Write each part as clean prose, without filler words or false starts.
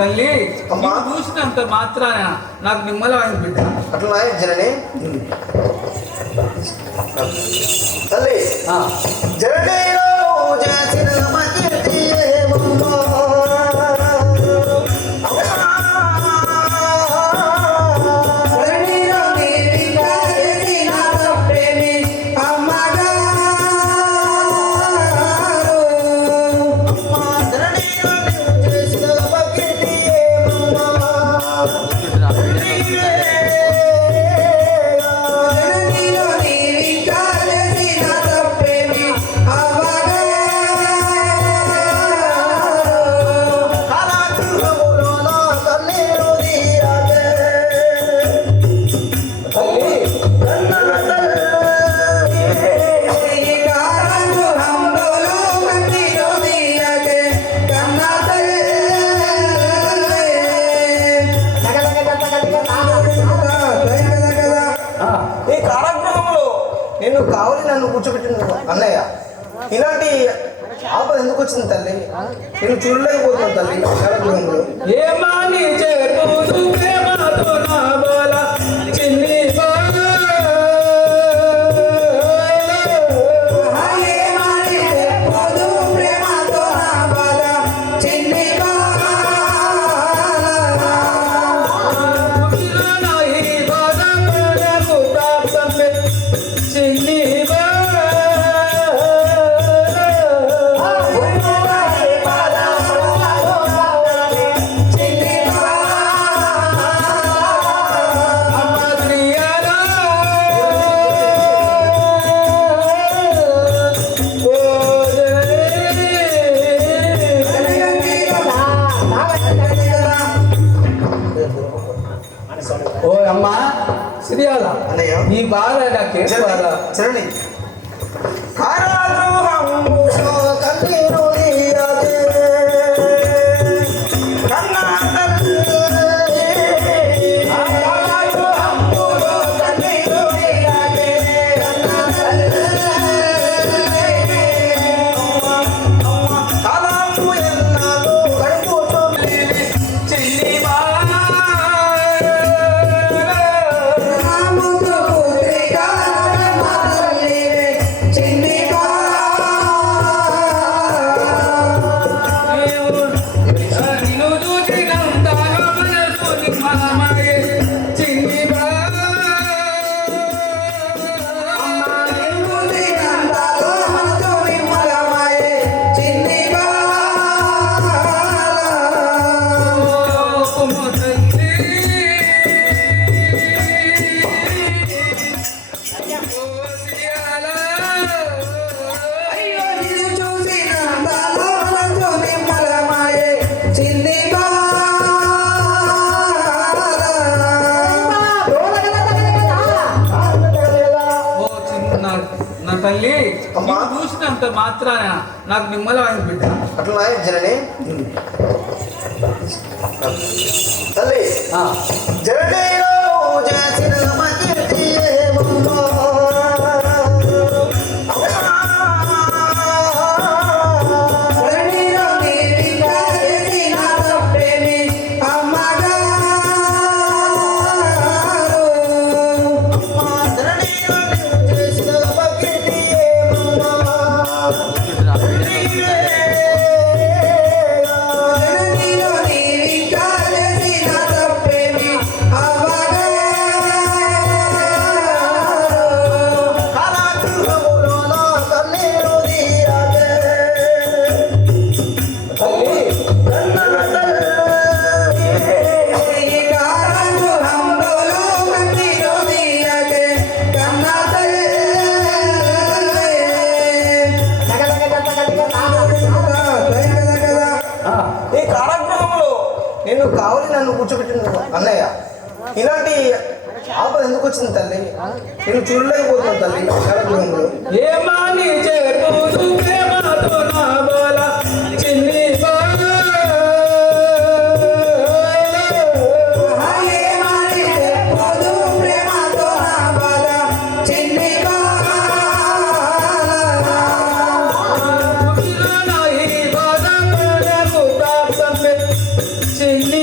తల్లి చూసినంత మాత్రాన నాకు నిమ్మలమైన బిడ్డ అట్లా జనని తల్లి జననిలో చేసిన మకీర్తి ఏమమ్మా నేను కావాలి నన్ను కూర్చోబెట్టిన అన్నయ్య ఇలాంటి ఆపద ఎందుకు వచ్చింది తల్లి? నేను చూడలేకపోతున్నాను తల్లి కారాగృహంలో. ఏమాని చేతులు ప్రేమతో నా బాల చిన్ని ఓ అమ్మా శ్రీయాల నీ బాధ నాకే బాధ సరే తల్లి చూసినంత మాత్రాన నాకు నిమ్మలమైన బిడ్డ అట్లా జనని తల్లి జననిలో చేసిన మకీర్తి ఏమమ్మా నేను కావాలి నన్ను కూర్చోబెట్టిన అన్నయ్య ఇలాంటి ఆపద ఎందుకు వచ్చింది తల్లి? నేను చూడలేకపోతున్నాను తల్లి కారాగృహంలో. ఏమాని చేతులు ప్రేమతో నా బాల చిన్ని చిన్ని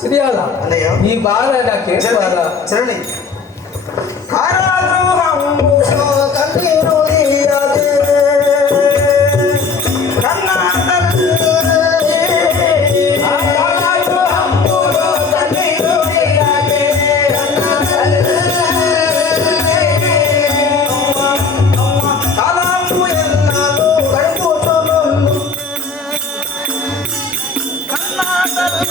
సిరియాల అన్నయ్య ఈ బాధ నాకు ఏం బాధ చరణి కారాగృహంబులో కన్నీరు నీయదే కన్నా తల్లి కారాగృహంబులో కన్నీరు నీయదే కన్నా తల్లి కాలాము ఎన్నాళ్ళు గడుపుతున్ను కన్నా తల్లి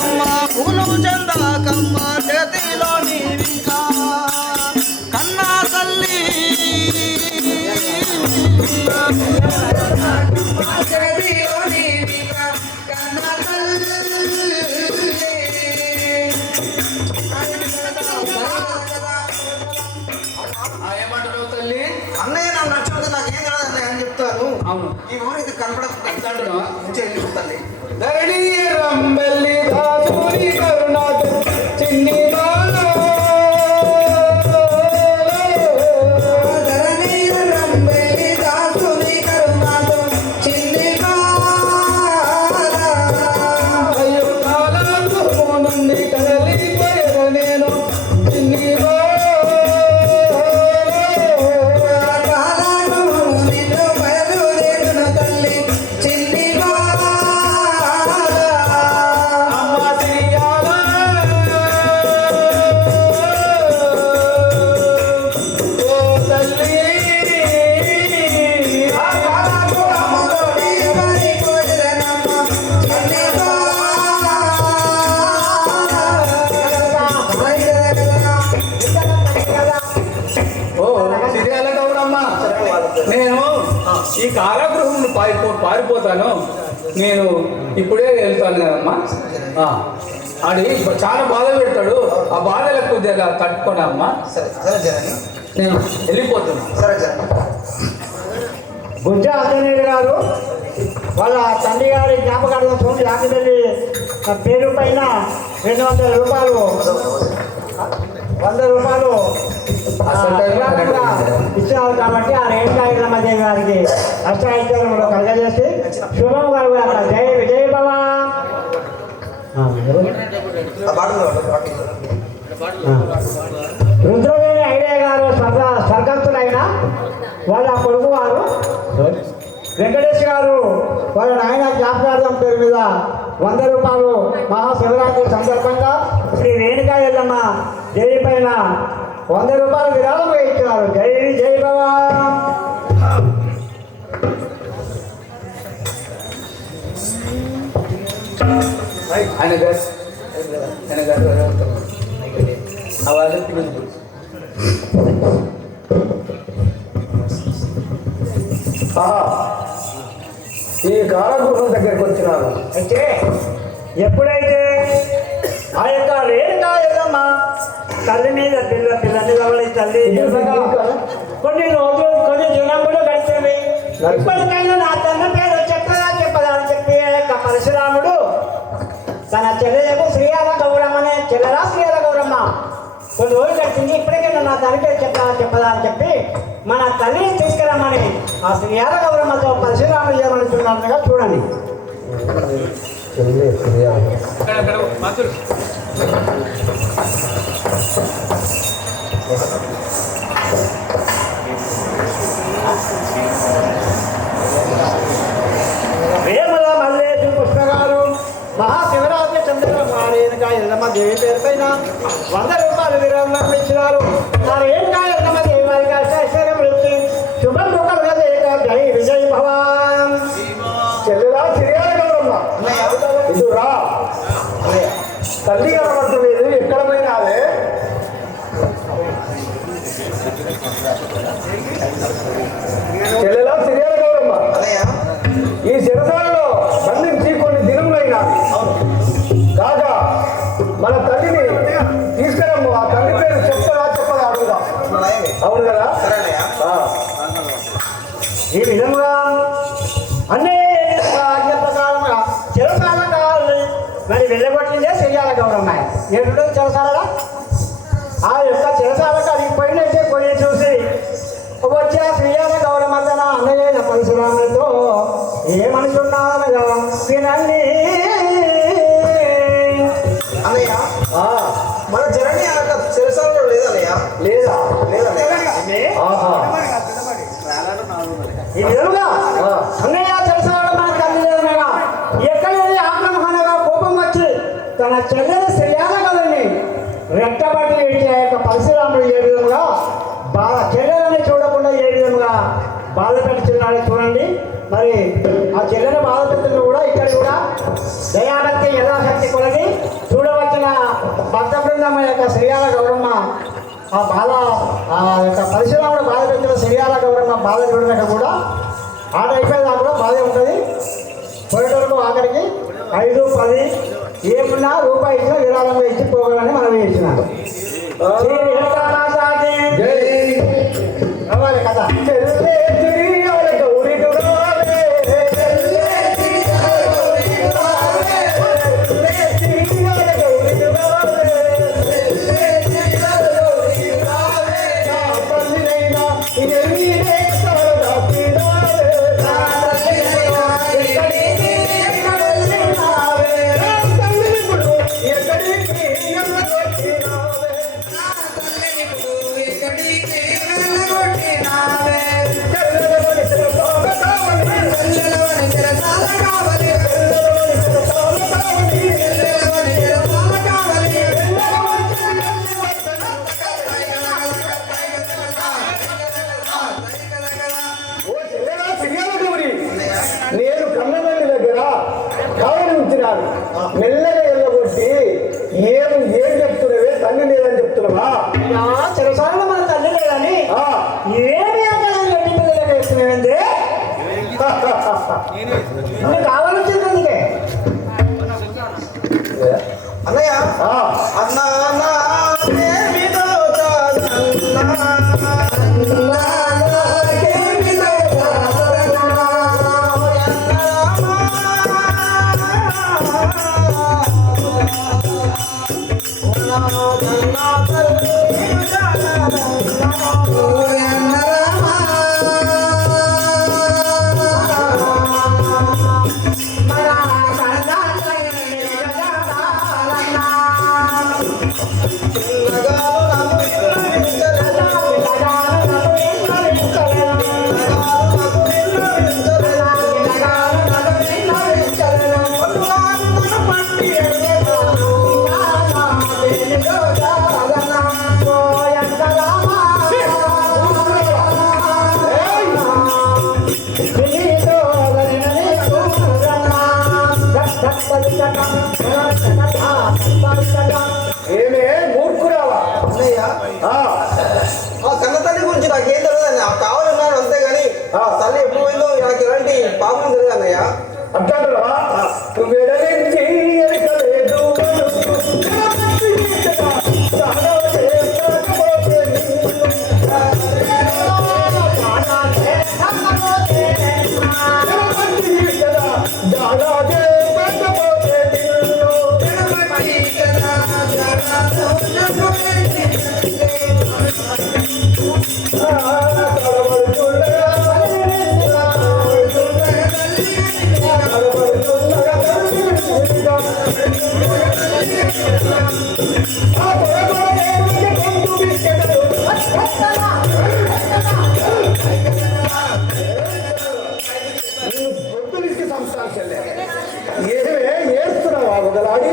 అమ్మ పూలు చందాకమ్మ చేతిలో నీవింకా కన్నా తల్లి చేతిలో నీవింకా కన్నా ఏమంటున్నావు తల్లి? అన్నయ్య నాకు నచ్చినది నాకు ఏం కాదు అన్నయ్య అని చెప్తాను. అవును ఈ ఊరు ఇది కనపడకుండా అంటున్నావా? నుంచి వెళ్ళిపోతాను. ధరణి రంబెల్లి దాసుని కరుణాత చిన్ని బాల ధరణి రంబెల్లి దాసుని కరుణాత చిన్ని బాల అయ్యో కాలాకు నుండి కదలిపోయేద నేను చిన్ని నేను ఈ కారాగృహం నుండి పారిపోతాను. నేను ఇప్పుడే వెళ్తాను కదమ్మా. ఆడి చాలా బాధ పెడతాడు. ఆ బాధలకు కొద్దిగా తట్టుకోనా అమ్మా. సరే సరే జరని నేను వెళ్ళిపోతున్నా. సరే జరని బుజ్జ ఆంజనేయులు గారు వాళ్ళ తండ్రి గారి జ్ఞాపకార్థం యాకిదల్లి పేరు పైన 200 రూపాయలు 100 రూపాయలు విరాళంగా ఇచ్చినారు కాబట్టి ఆ రేణుకాయలమ్మ దేవి గారికి అష్టాయిత్యంలో కలగజేసి శుభం గారు జై విజయ భవ. రుద్రవేణి ఐడియా గారు స్వర్గస్థులైన వాళ్ళ కొడుకు వారు వెంకటేష్ గారు వాళ్ళ నాయన జ్ఞాపకార్థం పేరు మీద 100 రూపాయలు మహాశివరాత్రి సందర్భంగా శ్రీ రేణుకా ఎల్లమ్మ దేవి పైన 100 రూపాయలు విరాళంగా ఇచ్చినారు. జై జై భవ. ఆయన గారు ఈ కారాగృహం దగ్గరికి వచ్చినాను అంటే ఎప్పుడైతే ఆ యొక్క రేణుకా ఎల్లమ్మ తల్లి మీద పిల్లని ఎవరి తల్లి కొన్ని రోజులు కొన్ని దినం కూడా గడిచేవి. ఇప్పటికైనా నా తల్లి పేరు చెప్పదా అని చెప్పి ఆ యొక్క పరశురాముడు తన చెల్లెలకు శ్రీయాల గౌరమ్మనే చెల్లెలా శ్రీయాల గౌరమ్మ కొన్ని రోజులు గడిచింది. ఇప్పటికైనా నా తల్లి పేరు చెప్పదా అని చెప్పి మన తల్లిని తీసుకురమ్మని ఆ శ్రీయాల గౌరమ్మతో పరశురాముడు ఏమనుకున్నట్టుగా చూడండి. వేముల మల్లేశ్వర కృష్ణ గారు మహాశివరాత్రి చంద్రబాబు రేణుకా ఎల్లమ్మ దేవి పేరు పైన 100 రూపాయలు విరాళం ఇచ్చినారు. ఆ రేణుకా ఎల్లమ్మ దేవి వారికి ఐశ్వర్యం ఇచ్చి శుభం దుఃఖంగా జై విజయ భవాన్. చెల్లెలా సిరియాల గౌరమ్మ ఇది రా తల్లి కనబడుతుంది. ఎక్కడ పోయినా అదే చెల్లెలా సిరియాల గౌరమ్మ ఈ శిరసాలలో బంధించి కొన్ని దినములైనా కాగా మన తల్లిని తీసుకురమ్ము. ఆ తల్లి పేరు చెప్పదా అడుగుదా. అవును కదా. ఈ విధముగా అన్నీ ఆజ్ఞ ప్రకారంగా చిరకాల కావాలి మరి వెళ్ళగొట్టిందే చెయ్యాలి గౌరమ్మ. ఏడు చిరసాలరా చెరసాలలో లేదన్నయ్య. లేదా లేదన్నయ్య. ఆహా ఈ విధంగా అన్నయ్య చెరసాలలో మన తల్లి లేదనగా ఎక్కడ ఆక్రమణగా కోపం వచ్చి తన చెల్లెలు శల్యాల కదండి రెట్టబట్టి ఏడ్చే యొక్క పరశురాముడు ఏ విధంగా చెల్లెలని చూడకుండా ఏ విధంగా బాధ పెడుతున్నాడో చూడండి. మరి ఆ చెల్లెని బాధ పెడుతున్న కూడా ఇక్కడ కూడా దయాభక్తి యథాశక్తి కొలది చూడవచ్చిన భక్త బృందం యొక్క శ్రీయాల గౌరమ్మ ఆ బాధ ఆ యొక్క పరశురాముడు బాధ పెట్టిన శ్రీయాల గౌరమ్మ బాధ చూడడానికి కూడా ఆట అయిపోయేదాకా కూడా బాధే ఉంటుంది. పోయేటోళ్ళకు ఆఖరికి 5, 10 ఏమున్నా రూపాయి ఇచ్చినా విరాళంగా ఇచ్చి పోవాలని మనం చేసినాం. రావాలి కదా నేను కన్నదండి దగ్గర కావలి ఉంచినాను. మెల్లగా వెళ్ళగొట్టి ఏం చెప్తున్నవే తల్లి లేదని చెప్తున్నావా? చిరసాలలో మన తల్లి లేదని ఏమి వేస్తున్నావండి కావాలి వచ్చింది అన్నయ్య అన్నా ఏమే మూర్ఖురావా అన్నయ్య ఆ కన్న తల్లి గురించి నాకేం తెలియదు. ఆ కావాలన్నాడు అంతేగాని తల్లి ఎప్పుడు పోయిందో నాకు ఎలాంటి పాపం తెలియదు అన్నయ్య. అంటాడురా నువ్వు ఎడలించి ఎరకలేదు ఏస్తున్నావా మొదలాడి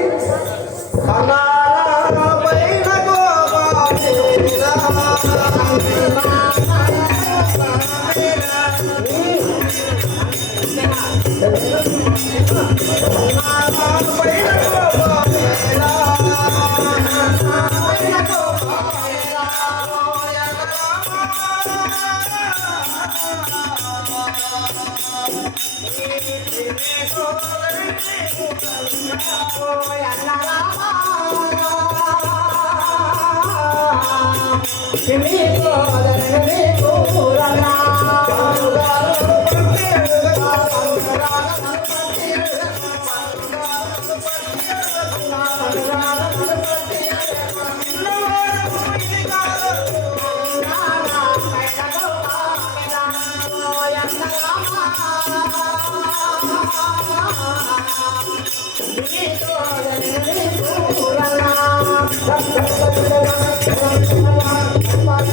Thank you.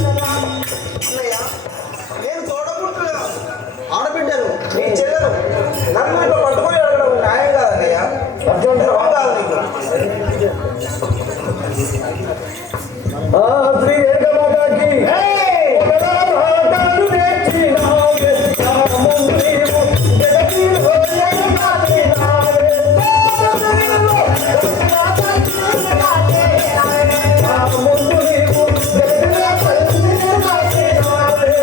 అన్నయ్య, నేను చూడకుంటున్నా ఆడబిడ్డను నీ చెల్లెను నన్ను ఇట్లా పట్టుకొని అడగడం న్యాయం కాదన్నయ్య. ధర్మం కాదు నీకు. శ్రీ రేఖమాతకి మాటలు నేర్చినావే రాము నీవు జగతిలో జగమాతినావే రాము నీవు జగతిలో జగమాతినావే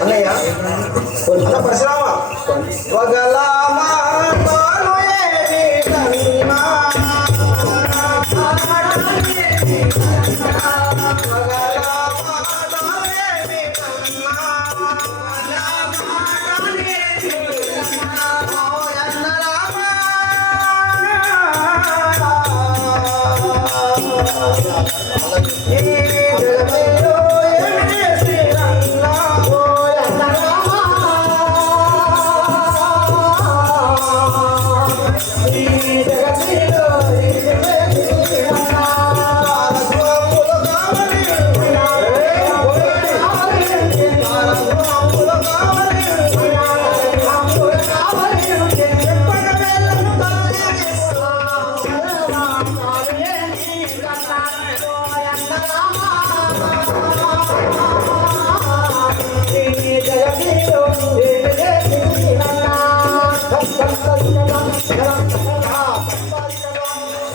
అన్నయ్య అన్న పరశురామ వగలామ తాను ఏమి కన్నా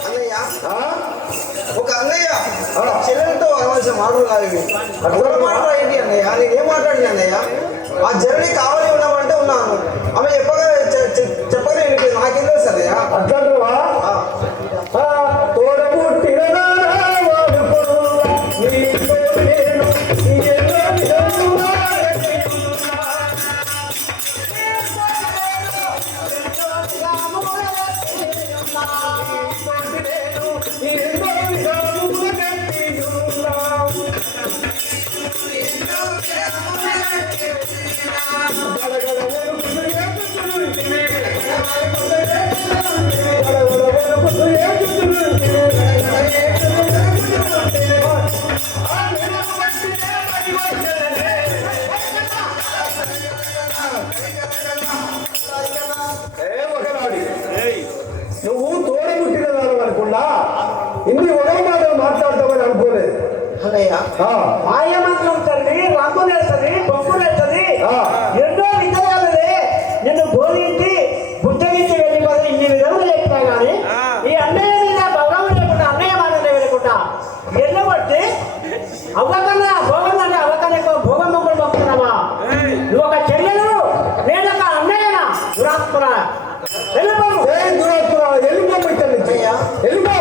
అన్నయ్య ఒక అన్నయ్య చెల్లెలతో అనవలసిన మాటలు కాదు ఇవి. అసలు మాటలు ఏంటి అన్నయ్య? నేనేం మాట్లాడిన అన్నయ్య? ఆ జర్నీ కావాలి ఉన్నామంటే ఉన్నాను. ఆమె చెప్పగానే నాకేం తెలుసు అన్నయ్య? అట్లంటావా తోడబుట్టిన వాడుకోడు నీతో నేను నీ ఎన్నో విధములుగా నువ్వు తోడబుట్టిన దాని అనుకున్నా ఇన్ని ఒకే మాటలు మాట్లాడతామని అనుకోలేదు. అన్నయ్య మాయమంత్రం తల్లి రంగు నేస్తుంది బొమ్ము నేస్తుంది ఎన్నో విధాలులే నిన్ను బోధించి బుద్ధగించి వెళ్ళిపోతే ఇన్ని విధములు చెప్పినా కానీ ఈ అన్నయ్య మీద గౌరవం లేకుండా అన్నయ్య మాటలు వెళ్ళకుండా ఎల్లబట్టి అవ్వకన్నా భోగం అంటే అవ్వకన్నా ఎక్కువ భోగం మొక్కలు మొక్కుతున్నావా? నువ్వు ఒక చెల్లెలు నేను ఒక అన్నయ్యనా దురాత్మన వెళ్ళిపోను వెళ్ళిపో వెళ్ళిపో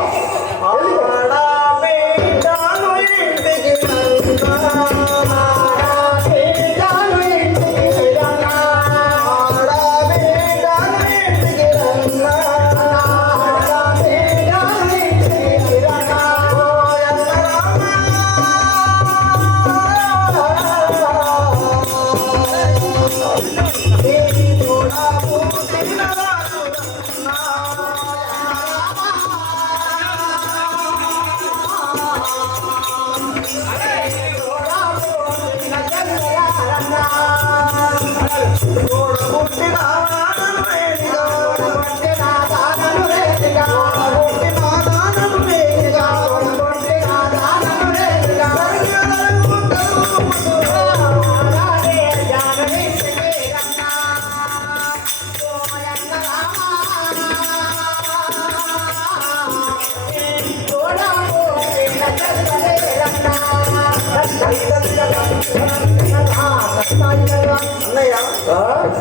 అన్నయ్య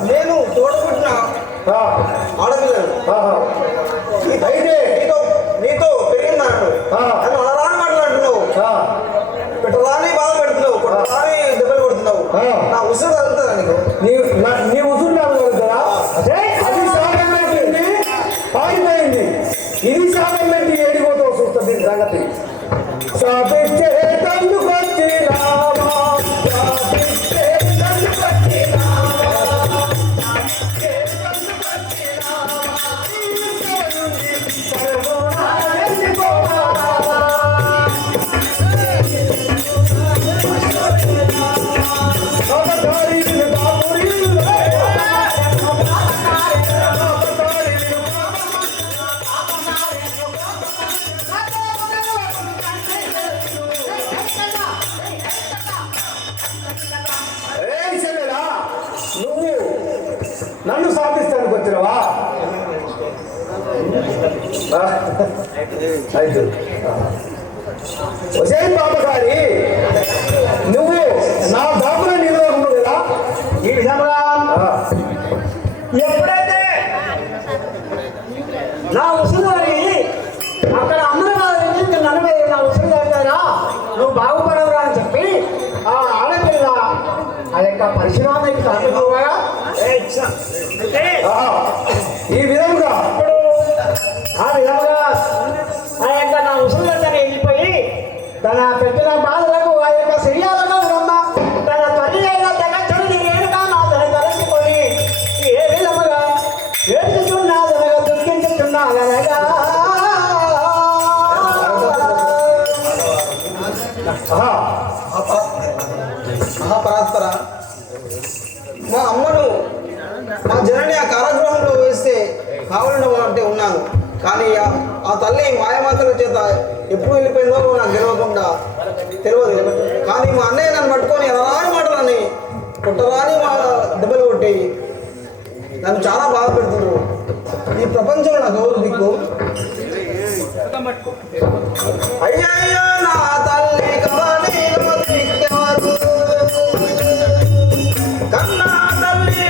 నేను తోడబుట్టిన ఆడపిల్లను అయితే నీతో పెరిగినాడు నన్ను అనరాని మాట్లాడుతున్నావు, పెట్టరాని బాధ పెడుతున్నావు, కొట్టరాని దెబ్బలు కొడుతున్నావు. నా ఉసురు తగులుతుందా నీకు? నీ ఉసురు కలుగుతుందా? అది సాగండి పారిపోయింది. ఇది సాగండి ఏడిపోతావు చూస్తుంది సంగతి. సాపించే తందుకొచ్చినా పట్టు సాధిస్తానికి వచ్చినవా? అయితే ఒసే పాపగారి, నువ్వు నా దాపున నిలవకుండా కదా ఈ విధంగా ఎప్పుడైతే నా ఉసురు అడిగి అక్కడ అందరూ నన్ను మీద నా ఉసురు కడతారా నువ్వు బాగుపడవురా అని చెప్పి ఆ ఆడపిల్ల ఆ యొక్క పరిశుభ్రానికి కాకపోగా ఈ విధంగా ఇప్పుడు ఆ విధంగా ఆ యొక్క నా ఉసురు కడతాను వెళ్ళిపోయి తన పెట్టిన బాధలకు ఆ యొక్క శరీరాలను రమ్మ తన తల్లి అయిన తల్లి నేనుగా నా తన తలచుకొని ఏ విధముగా ఏడుచున్నా తనగా దుఃఖించుతున్నా అనగా మహాపరాత్పర, మా అమ్మను మా జనని ఆ కారాగృహంలో వేస్తే కావాలడం అంటే ఉన్నాను. కానీ ఆ తల్లి మాయమాతల చేత ఎప్పుడు వెళ్ళిపోయిందో నాకు తెలియకుండా తెలియదు. కానీ మా అన్నయ్య నన్ను పట్టుకొని ఎనరాని మాటలని కొట్టరాని మా దెబ్బలు కొట్టి నన్ను చాలా బాధ పెడుతున్నారు. ఈ ప్రపంచంలో నాకు ఎవరు దిక్కు? అయ్యయ్యో నా తల్లి కావాలి దిక్కెవరు? కన్నా తల్లి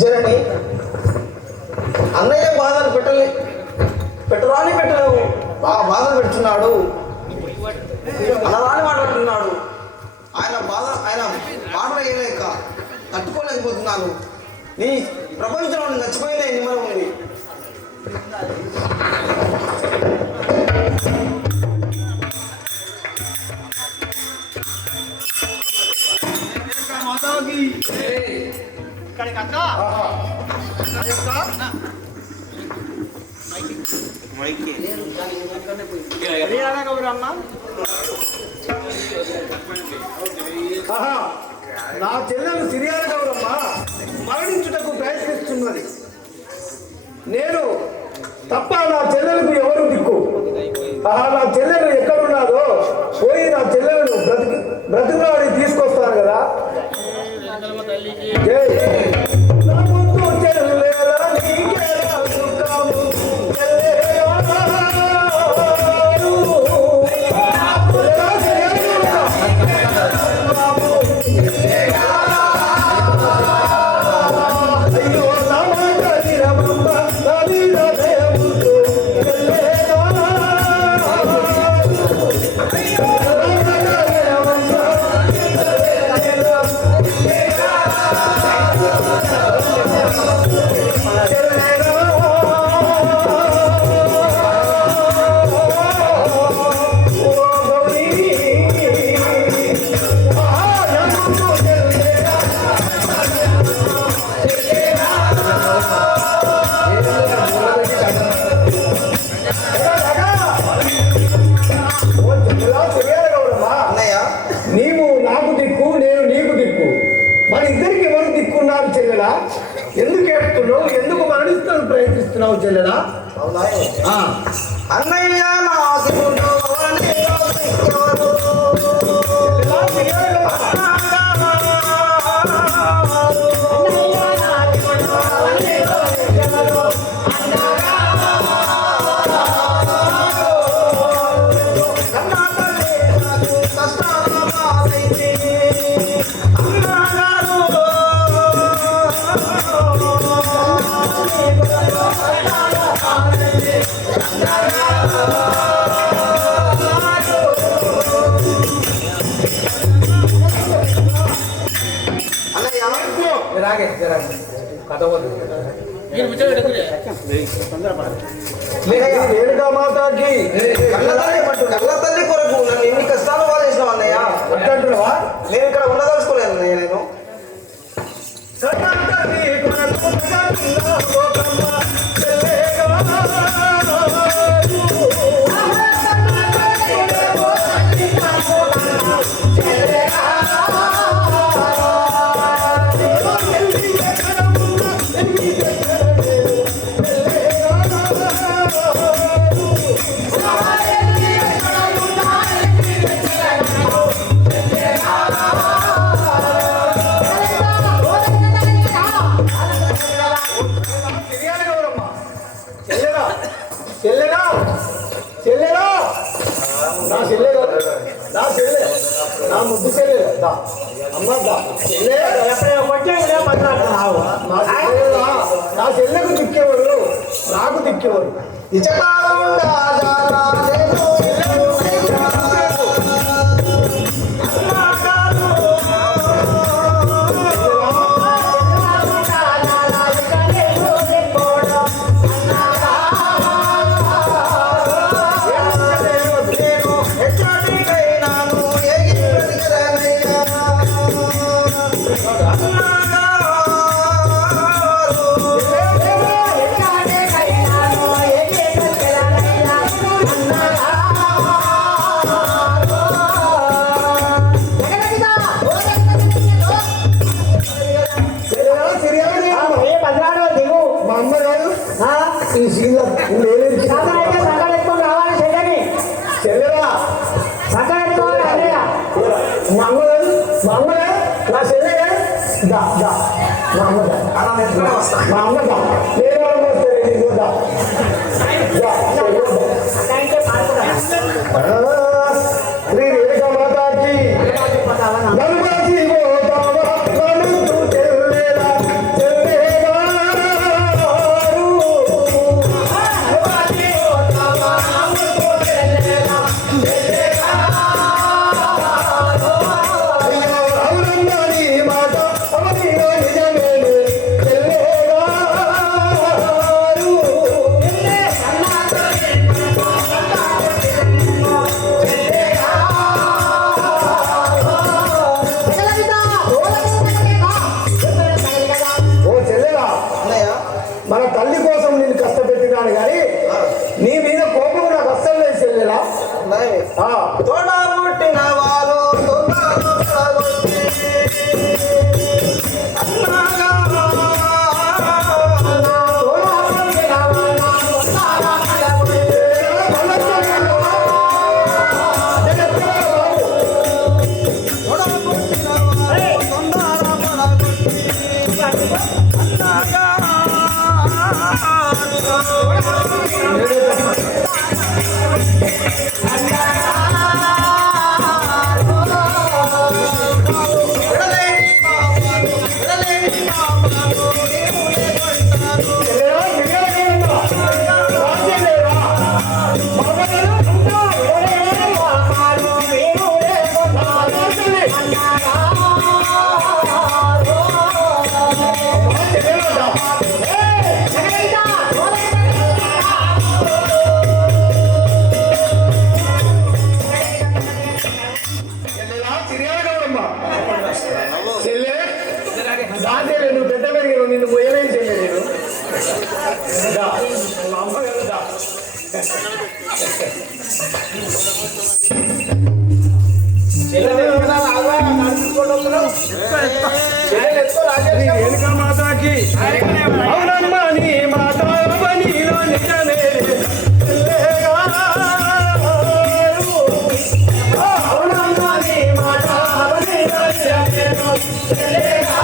జనని అన్నయ్య బాధలు పెట్టరాని పెట్టను బాధలు పెడుతున్నాడు, అనరాని మాట్లాడుతున్నాడు. ఆయన మాటలు వేయలేక తట్టుకోలేకపోతున్నాను. నీ ప్రపంచంలో నచ్చిపోయిన నిమ్మలం ఉంది. నా చెల్లెలు సిరియాల గౌరమ్మ మరణించుటకు ప్రయత్నిస్తున్నది. నేను తప్ప నా చెల్లెలకు ఎవరు దిక్కు? నా చెల్లెలు ఎక్కడున్నాదో పోయి నా చెల్లెలను బ్రతుకులాడి తీసుకొస్తాను కదా. నా ముద్దు చెల్లెలా నీకేలా సుఖము అన్నయ్య నీవు నాకు దిక్కు, నేను నీకు దిక్కు. మన ఇద్దరికి ఎవరు దిక్కున్నారు చెల్లెలా? ఎందుకు ఏడుస్తున్నావు? ఎందుకు మరణిస్తాను ప్రయత్నిస్తున్నావు చెల్లెలా? అవునా? ఆ. అన్నయ్య నాకు చెల్లెలా, చెల్లెలా. రాగే కథ రేణుకా మాతాకి కళ్ళ తల్లి కొరకు నన్ను ఎన్ని కష్టాలు పాలేసినావు అన్నయ్య. వద్దంటున్నావా? నేను ఇక్కడ ఉండదలుచుకోలేదు అన్నయ్య. నేను చెల్లెనా, చెల్లెనా, నా చెల్లె నా చెల్లె, నా ముద్దు చెల్లె దా అమ్మ దా చెల్లె. నా చెల్లెకు దిక్కేవాడు, నాకు దిక్కేవాడు. చెల్లెలా మా అమ్మ నా చెల్లె దా దా మా అమ్మ మా అమ్మ దా నేను వస్తాను నీకు దా శ్రీ రేణుకా మాతాకి నలుగురి చెల్లెలు ఎత్తుకున్నా రాగా నడుచుకుంటూ వస్తున్నావు. చెల్లెలు ఎత్తుకో రాజేష్ గారు. వెనుక మాతాకి అవునమ్మా నీ మాట నీలో నిజమే చెల్లేగా. అవునమ్మా నీ మాట నీలో నిజమే చెల్లేగా.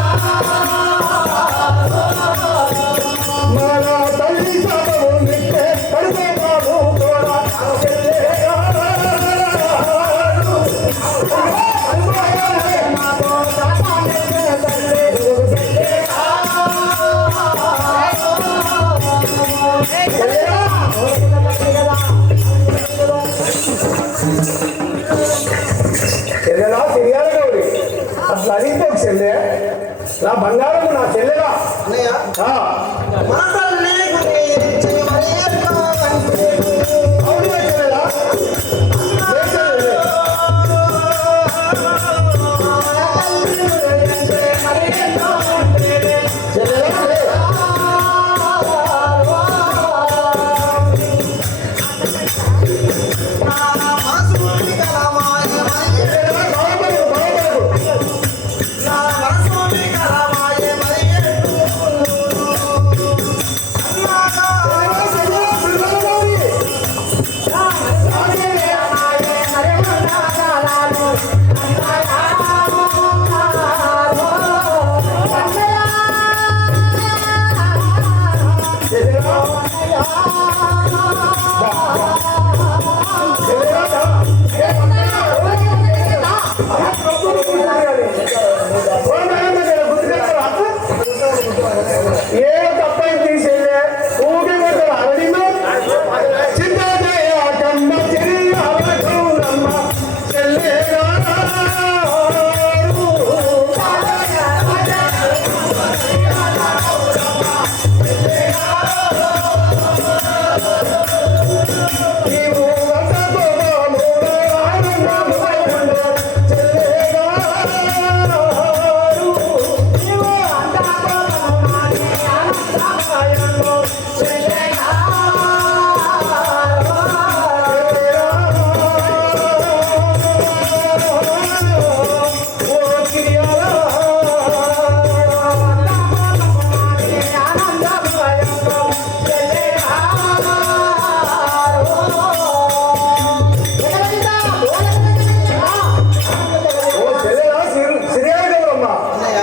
మన తల్లి శాపము నిత్తే కడితే బాబు కూడా చెల్లేగా. చెల్లెలా తెలియాలి గౌరీ అట్లా అడిగిపోకు చెల్లె నా బంగారం నా చెల్లెలా అన్నయ్య ఆ, మన తల్లి గురించి మరి ఎన్నో కంటేను. అవునుగా చెల్లెలా ఏ చెల్లెలే? చెల్లెలా లే. నా మనసుని కలమాయ మరి చెల్లెలా బాగుపడకు, బాగుపడకు. నా మనసుని కలమాయ మరి అన్నాగా చెల్లెలా, చెల్లెలా గౌరీ. చెల్లెలా చెల్లెలా దా. ఏ తప్పని తీసేలే ఊగి కొట్టారు అరడిను చిన్నమ్మ చెల్లమ్మ చెల్లేగా. నీవు వంటతో మూడు ఆనందముండు చెల్లేగా. అన్నయ్య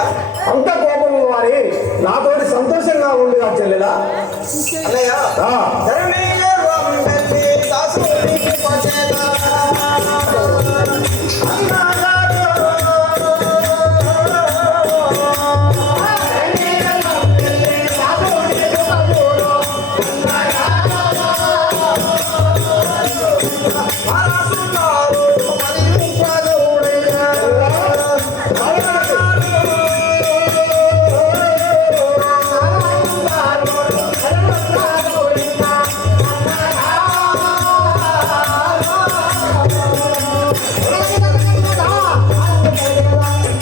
అంత కోపం వారి నాతోటి సంతోషంగా ఉంది ఆ చెల్లెలా. అన్నయ్య ఆ, ధర్మీయ వంగలి దాసుని పచేత మనసునారు మరియు పదవుడైన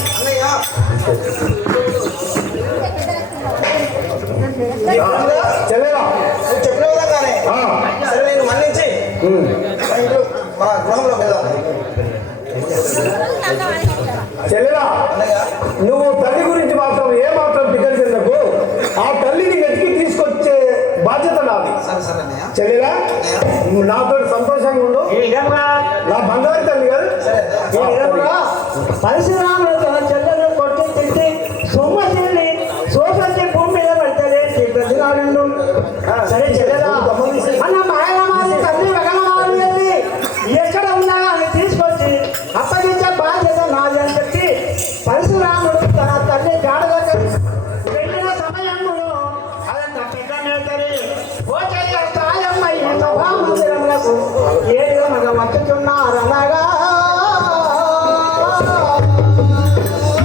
అన్నయ్య చెల్లెలా నువ్వు చెప్పిన విధంగానే ఆ, సరే నేను మన్నించి మన ఇంట్లో మన గృహంలో వెళ్దాం చెల్లెలా అన్నయ్య నువ్వు తల్లి గురించి మాత్రం ఏ మాత్రం పికర్ చెందకు. ఆ తల్లిని వెతికి తీసుకొచ్చే బాధ్యత నాది. సరే సరే అన్నయ్య చెల్లెలా నువ్వు నాతో సంతోషంగా ఉండు. ఈ విధంగా నా బంగారు తల్లి గారు. ఈ విధంగా పరశురాముడు తన చెల్లెలు కొట్టి తిట్టి సొమ్మ చెల్లి సోసంతి భూమి మీద పడితే ప్రతినాడు సరే చెల్లెలా అన్న మాయమారి తల్లి వెగలమారి వెళ్ళి ఎక్కడ ఉన్నా అని తీసుకొచ్చి అప్పగించే బాధ్యత నాది అని చెప్పి పరశురాముడు తన తల్లి గాఢ దగ్గర వెళ్ళిన సమయంలో అదంత పెద్ద మేతరి పోచయ్య సాయమ్మ ఈ సభా మందిరములకు ఏడు మగ వచ్చుచున్నారనగా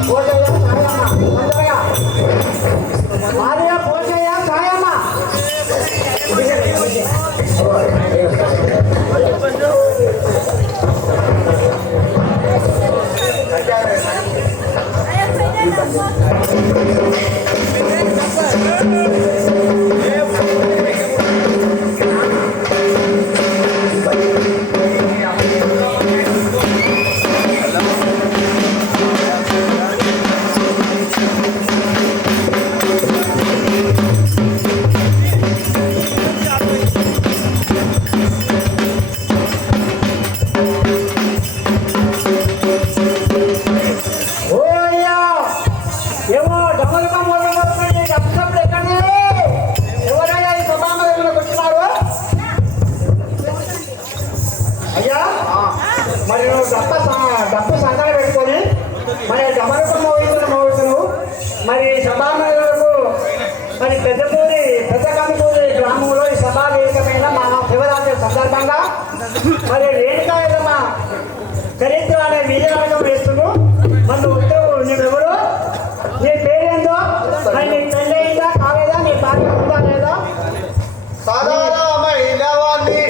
పోచయ్య సాయమ్మ తొందరగా భార్య పోచయ్య సాయమ్మ Thank you. మరి నువ్వు డప్పు సంకట పెట్టుకొని మరి గమనకు మోగుతున్నావు మరి సభామలకు మరి పెద్ద కనుపూరి గ్రామంలో ఈ సభా వేదికమైన మన శివరాత్రి సందర్భంగా మరి రేణుకా ఎల్లమ్మ చరిత్ర అనే విజయనగరం వేస్తున్నావు. మరి నువ్వెవరు, నీ పేరేందో, మరి నీ పెళ్ళి అయిందా కాలేదా, నీ భార్య ఉందా లేదా? సాధారణమైన వాణ్ణి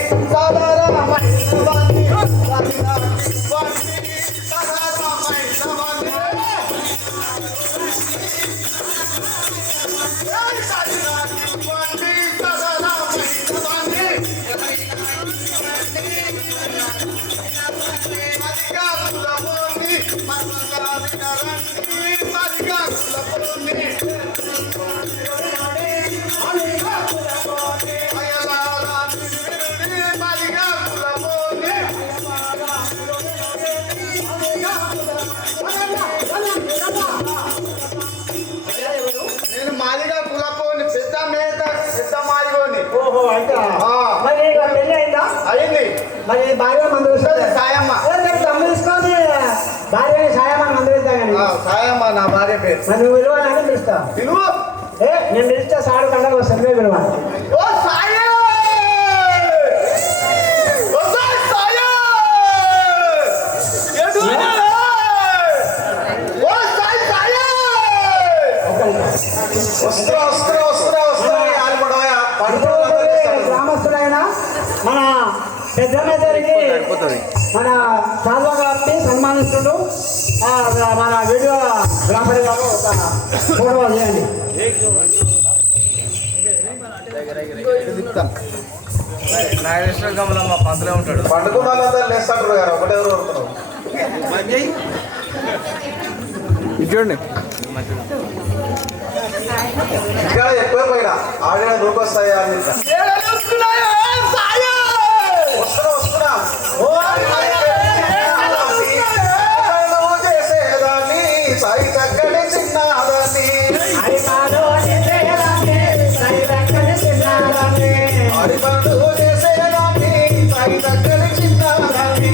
నేను మాదిగా కులపోని పెద్ద మాదిగోని. ఓహో అయితే ఆ. మరి నీకు పెళ్ళి అయిందా? అయింది. మరి భార్య మందు సాయమ్మ. తమ్ము తీసుకొని భార్యని సాయమని మందు ఇద్దా కానీ సాయమ్మ నా భార్య పేరు. మరి నువ్వు విలువాలని పిలుస్తా. పిలువు. నేను పిలిస్తే సాడు కండగా వస్తుంది విలువ. ఓ సాయ గ్రామస్తులైన మన పెద్దమ్మకి మన సాల్వా గారిని సన్మానిస్తుడు. మన వీడియో గ్రామరి గారు ఒక ఫోటో చేయండి. నాగేశ్వరంలో పంతులే ఉంటాడు. పండుకున్న వాళ్ళందరూ లేస్తాడు గారు ఒకటే చూడండి ఇక్కడ ఎక్కువ పోయినా ఆడిన దూకొస్తాయా అని వస్తున్నా చేసేదాన్ని సాయి చక్కని చిన్నదాన్ని ఆడి పండుగ చేసేదాన్ని సాయి చక్కని చిన్నదాన్ని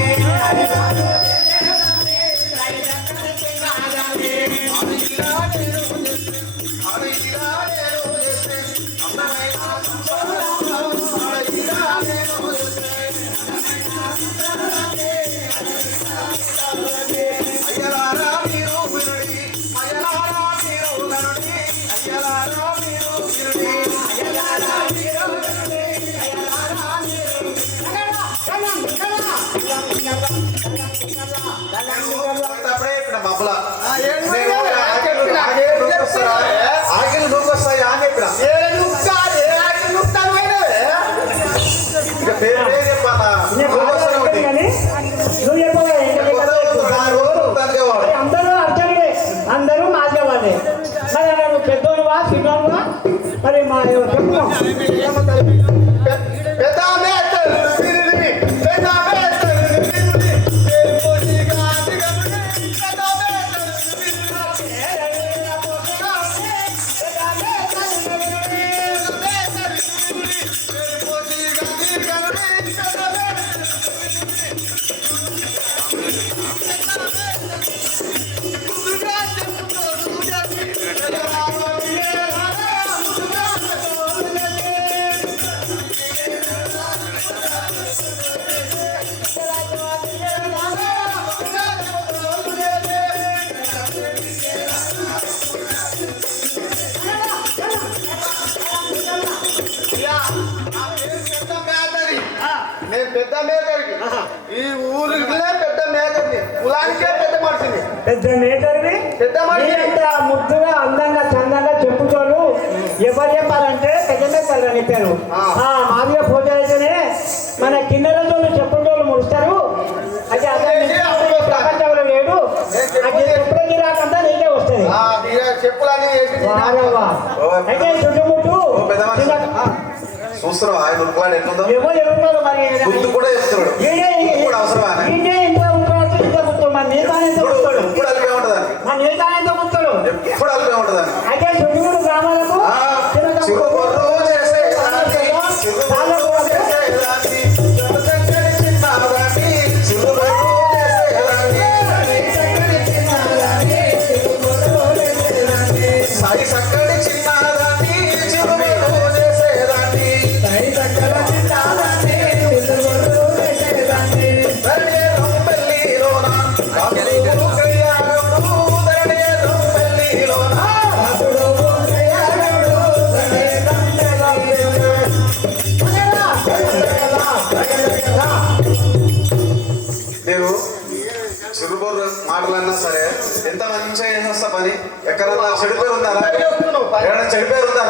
ఆగిలు దూకొస్తాయా అని చెప్పిన ఇక పేరు చెప్పన్నా నువ్వు చెప్పవా? అందరూ అర్చనుడే, అందరూ మాసేవాళ్ళే. మరి నువ్వు పెద్దోనువా చిన్నోనువా? మరి మా చెప్పు. నేను పెద్ద మేకర్కి, ఈ ఊరికినే పెద్ద మేకర్ని, కులానికే పెద్ద మనిషిని. పెద్ద మేకర్ని పెద్ద మనిషి. అంత ముద్దుగా అందంగా చందంగా చెప్పుకోడు. ఎవరు చెప్పాలంటే పెద్ద మేకర్ అని పేరు. మాదిగా పూజ అయితేనే మన కిన్నెరతోళ్ళు చెప్పుకోళ్ళు ముడుస్తారు. అయితే అతను ప్రపంచంలో లేడు. అది ఎప్పుడైతే రాకంతా నీకే వస్తుంది. చెప్పులన్నీ అయితే చుట్టుముట్టు చూస్తున్నావు ఆయన ఉరుకులాడు ఎట్లుందో ఎవరు ఎవరున్నారు మరి గుర్తు కూడా చెప్తున్నాడు. ఇప్పుడు అవసరమా ఎప్పుడు అలిపే ఉంటుందని ఎప్పుడు అలిపే ఉంటుందని అయితే చుట్టుముట్టు గ్రామాలకు చిరుబొర్రు చేసేదాన్ని, చిరుబొర్రు చేసేదాన్ని, చిరుబొర్రు సాయి సక్కడి చిన్నదాన్ని చిరుమలు చేసేదాన్ని ధరణే రంపెల్లిలోన రాముడు కళ్యాణుడు ధరణే రంపెల్లిలోన నేను చిరుబోరు మాటలన్నా సరే ఎంత మంచిగా చేసేస్తా పని ఎక్కడన్నా చెడు పేరు ఉందా ఎక్కడ చెడు పేరు ఉందా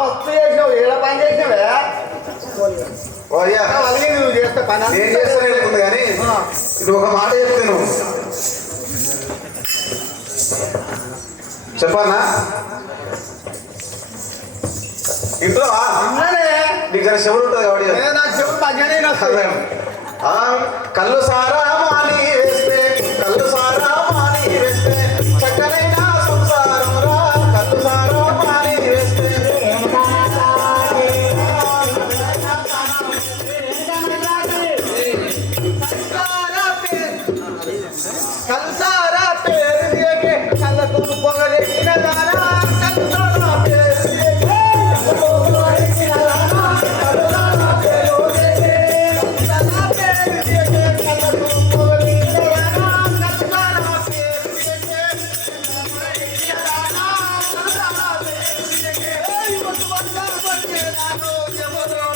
మస్తు చేసినావు ఏడ పని చేసినవే ఓ అయ్యా నువ్వు చేస్తే పని నేను చేస్తానే ఉంటుంది కానీ ఇది ఒక మాట చెప్తే నువ్వు చెప్పన్నా ఇంట్లో నీకు జర చెవుడు ఉంటుంది కాబట్టి నాకు చెప్పు మంచిగానే అదే. కళ్ళు సారా మాని వేస్తే కళ్ళు సారా మాని వేస్తే చక్కనైన సంసారం రా కళ్ళు సారా మాని వేస్తే కంసారా పేరు దియకే కళ్ళకు పొగరెక్కిన దానా కంసారా పేరు దియకే కళ్ళకు పొగరెక్కిన దానా కంసారా పేరు దియకే కంసారా పేరు దియకే కళ్ళకు పొగరెక్కిన దానా కంసారా పేరు దియకే పొగరెక్కిన దానా కంసారా పేరు దియకే ఏయ్ ముట్టువంతా పట్టేదాను ఎవరో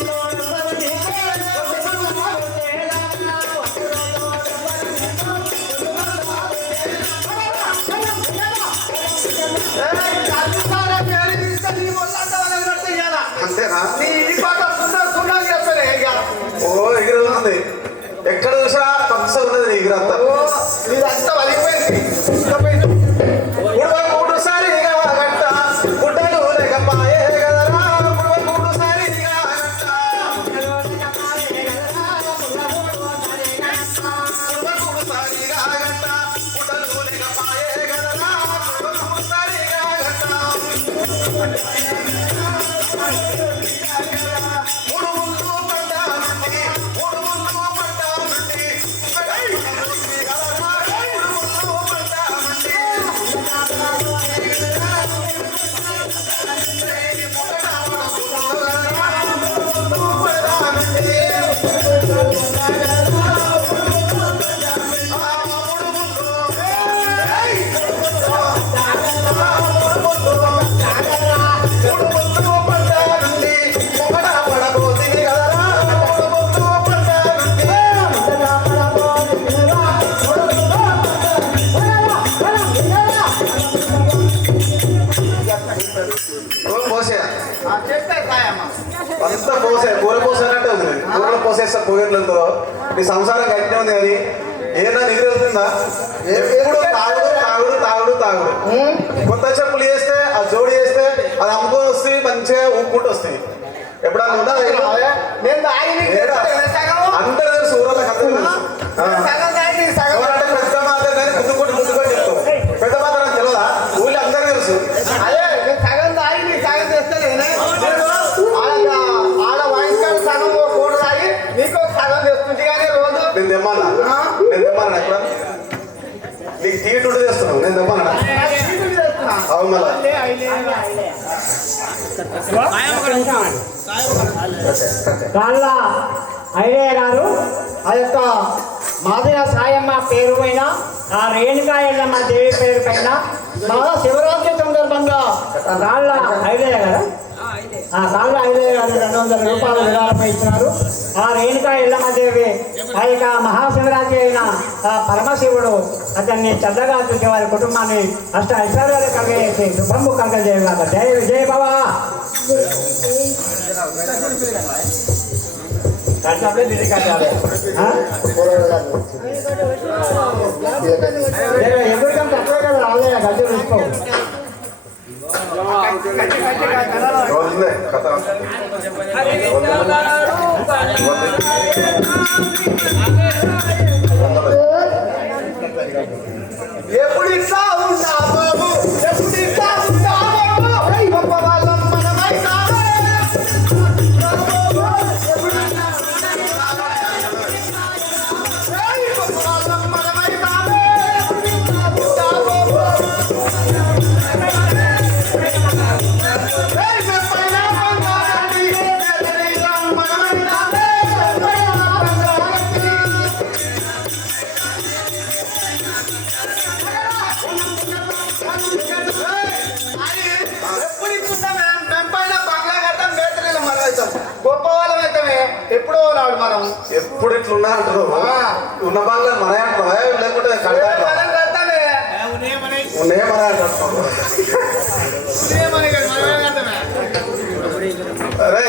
అంతేనా నీ ఇది పాట సున్నా చేస్తానే ఓ ఎగిరి ఎక్కడ చూసినా పచ్చ ఉన్నది నీ ఎగిరంతా ఇదంతా వలిపోయింది మూడు సారిగా గంట గుడ్డలు లేకపాయే కదరా మూడు సారిగా గంట మూడు సారిగా గంట గుడ్డలు లేకపాయే కదరా మూడు సారిగా గంట మూడు ముళ్ళు పడ్డానండి మూడు ముళ్ళు పడ్డానండి అంతా పోసే కూర పోసానంటే ఉంది కూరలో పోసేస్తా పోయేట్లతో నీ సంసారం గట్టినే ఉంది కానీ ఏదైనా నిధి అవుతుందా ఎప్పుడు తాగుడు తాగుడు తాగుడు తాగుడు కొత్త చెప్పులు వేస్తే ఆ జోడి వేస్తే అది అమ్ముకొని వస్తాయి మంచిగా ఊపుకుంటూ వస్తాయి ఎప్పుడన్నా ఉందా అందరూ తెలుసు ఊరలకు అందరూ తెలుసు ఎవరంటే పెద్ద మాత్రం కానీ ముందుకొని ముందుకొని చెప్తావు పెద్ద మాత్రం తెలియదా ఊళ్ళో అందరూ తెలుసు నేను తెమ్మన్నా ఎక్కడ నీకు తీటుడు చేస్తున్నావు నేను తెమ్మన్నా అవును మళ్ళా వాళ్ళ ఐడియా గారు ఆ యొక్క మాదిర సాయమ్మ పేరు పైన ఆ రేణుకా ఎల్లమ్మ దేవి పేరు పైన మహా శివరాత్రి సందర్భంగా రాళ్ళ ఐడియా గారు రాళ్ళ ఐడియా గారు 200 రూపాయలు విరాళపై ఇచ్చినారు. ఆ రేణుకా ఎల్లమ్మ దేవి ఆ యొక్క మహాశివరాత్రి అయిన ఆ పరమశివుడు అతన్ని చల్లగా చూసి వారి కుటుంబాన్ని అష్ట ఐశ్వర్యాలు కలిగేసి శుభంబు కలగజేయగాక. జయ విజయ భవ. ఎదురుగా తక్కువే కదా రాలే గడ్డి తీసుకో. కథ ఎప్పుడు ఇస్తా ఉంటా బాబు ఎప్పుడు ఇస్తా ఉంటా బాబు గొప్ప వాళ్ళం మనమైతామే గొప్ప వాళ్ళం మనమైతామే మనం ఎప్పుడు ఇట్లున్నా అంటారు ఉన్న బాగా మనే అంటావా లేకుంటే మనం కడతానే. ఉన్నే మనే అంటారు అరే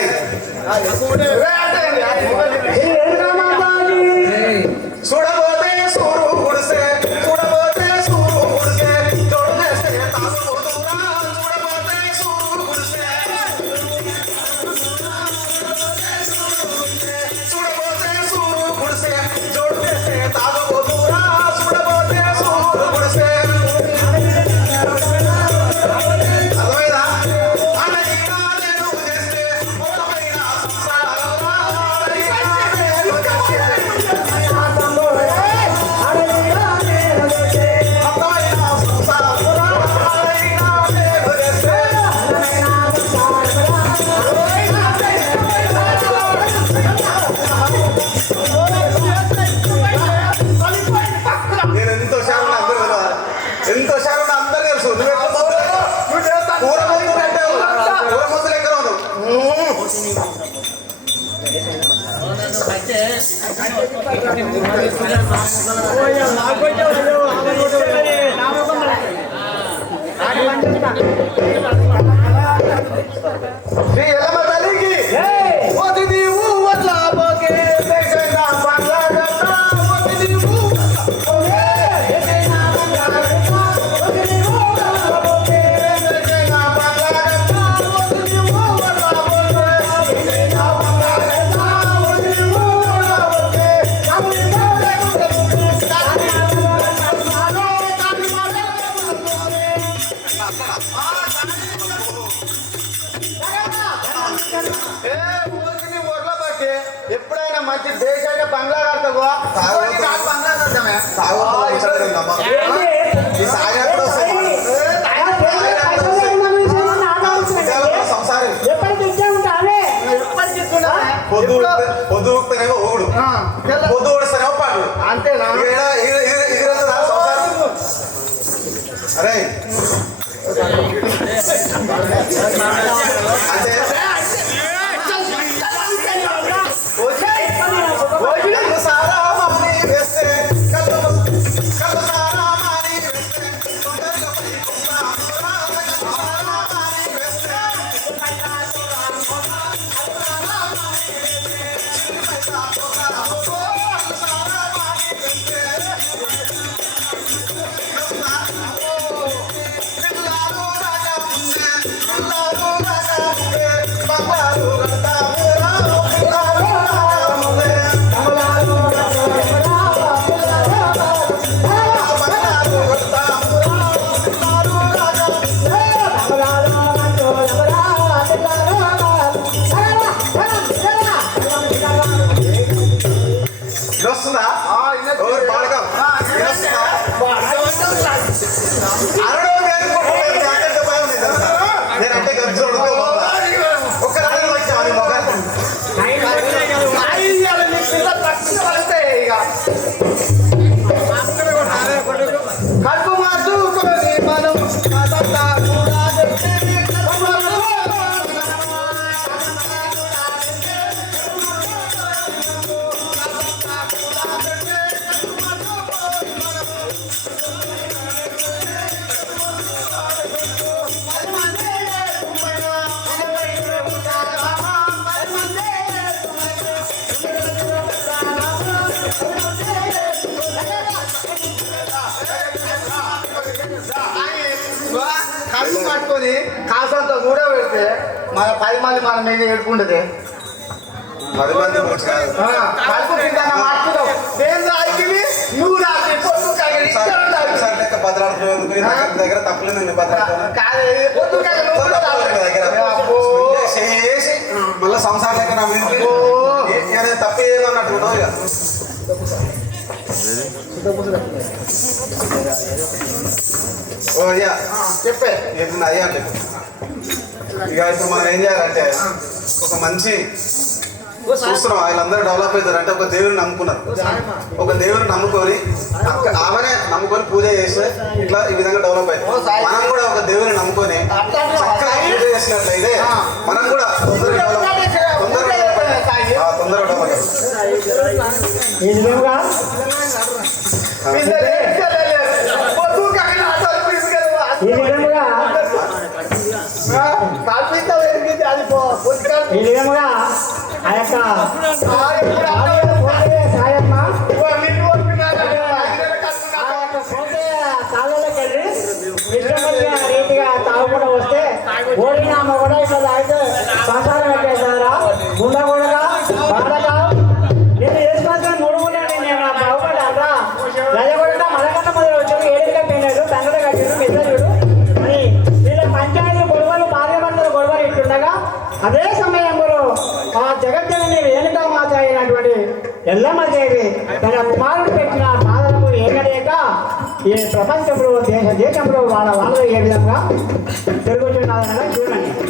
చూడబోతే సూరు గుడిసే చూడబోతే సూరు గుడిసే జోడు చేస్తే తాగుబోతురా చూడబోతే సూరు గుడిసే చూడబోతే సూరు గుడిసే జోడు చేస్తే తాగుబోతురా చూడబోతే సూరు గుడిసే అర్థమైందా అలైనా నేను చేస్తే మొత్తమైన సంసారంలో అలైనా నేను చేస్తే నేను ఎంతో శాతం అందరూ ఎంతో శాతం అందరూ తెలుసు నువ్వు ఎట్లా కూర ముందు పెట్టావు కూర ముందు లెక్క శ్రీ ఎల్లమ్మ తల్లికి ఓది నీవు వల్ల పోకే దేశంగా పండ్లగట్ట ఓది నీవు దేశంగా పండ్లగట్ట ఓది నీవు వల్ల పోకే దేశంగా పండ్లగట్ట ఓది నీవు వల్ల పోకే దేశంగా పండ్లగట్ట ఓది నీవు వల్ల పోకే ఎప్పుడైనా మంచి దేశంగా బంగ్లా కడతావో బంగ్లా కడతామే ఈ సాయం ఎప్పుడు వస్తుంది? సంసారం పొద్దు ఊపుతానేమో ఊగుడు పొద్దు ఊడిస్తేనేమో పండు అంతేనా? సంసారం అరే అంటే కళ్ళు సారా మాని వేస్తే కళ్ళు సారా మాని వేస్తే తొందరగా పైకొస్తా. కళ్ళు సారా మాని వేస్తే పిల్లారు రాజా ముందే పిల్లారు రాజా ముందే బంగారు కడతాము రా పిల్లారు రాజా ముందే బంగారు కడతాము రా పిల్లారు రాజా ఇది వస్తుందా ఎవరు బాడకం ఇది వస్తుందా అరడో జాగ్రత్త భయం ఉంది తెలుసా నేనంటే గర్జు ఒక్క రాజు వచ్చామని మొగాన్ని కడుపు మార్చుకొని మనం కథంతా కూడా కడుపు పట్టుకొని కాసంతా కూడా పెడితే మన 10 మంది మన మీద ఏడుకుంటుంది 10 మంది కడుపు కింద మార్చుదాం నేను రాయికివి నువ్వు రాకి పొద్దు కాగలి దగ్గర తప్పలేదు పొద్దు కాగలి చేసి మళ్ళీ సంసారం లెక్క నా మీద తప్పి ఏదన్నట్టు ఉండవు ఇక ఓ అయ్యా చెప్పే ఏంటంటే అయ్యా అంటే ఇక ఇప్పుడు మనం ఏం చేయాలంటే ఒక మంచి చూస్తున్నాం వీళ్ళందరూ డెవలప్ అవుతారు అంటే ఒక దేవుని నమ్ముకున్నారు ఒక దేవుని నమ్ముకొని ఆమెనే నమ్ముకొని పూజ చేస్తే ఇట్లా ఈ విధంగా డెవలప్ అవుతుంది మనం కూడా ఒక దేవుని నమ్ముకొని చక్కగా పూజ చేసినట్లయితే మనం కూడా తొందరగా డెవలప్ అవుతాం ఈ విధంగా ఈ విధముగా ఈ విధముగా ఆ యొక్క సాయమ్మ కాళ్ళలోకి వెళ్ళి ఇష్టమైన రీతిగా తాగకుండా వస్తే ఓడినామ కూడా ఇట్లా తాగితే సంసారం పెట్టేస్తారా గుండె కూడా బాధగా నేను వేసుకొస్తాను మూడు మూడు నేను బాగుపడ్డా గజగొడక మనకన్నా మొదలు వచ్చాడు ఏడుగా పెళ్ళాడు తండ్రి కట్టాడు మెద్దడు అని వీళ్ళ పంచాయతీ గొడవలు భార్యభర్తల గొడవలు ఇట్టుండగా అదే సమయంలో ఆ జగజ్జనని రేణుకామాత అయినటువంటి ఎల్లమ్మదేవి తన కుమారుడు పెట్టిన బాధలకు ఏకలేక ఈ ప్రపంచంలో దేశంలో వాళ్ళ ఏ విధంగా జరుగుతున్నదనగా చూడండి.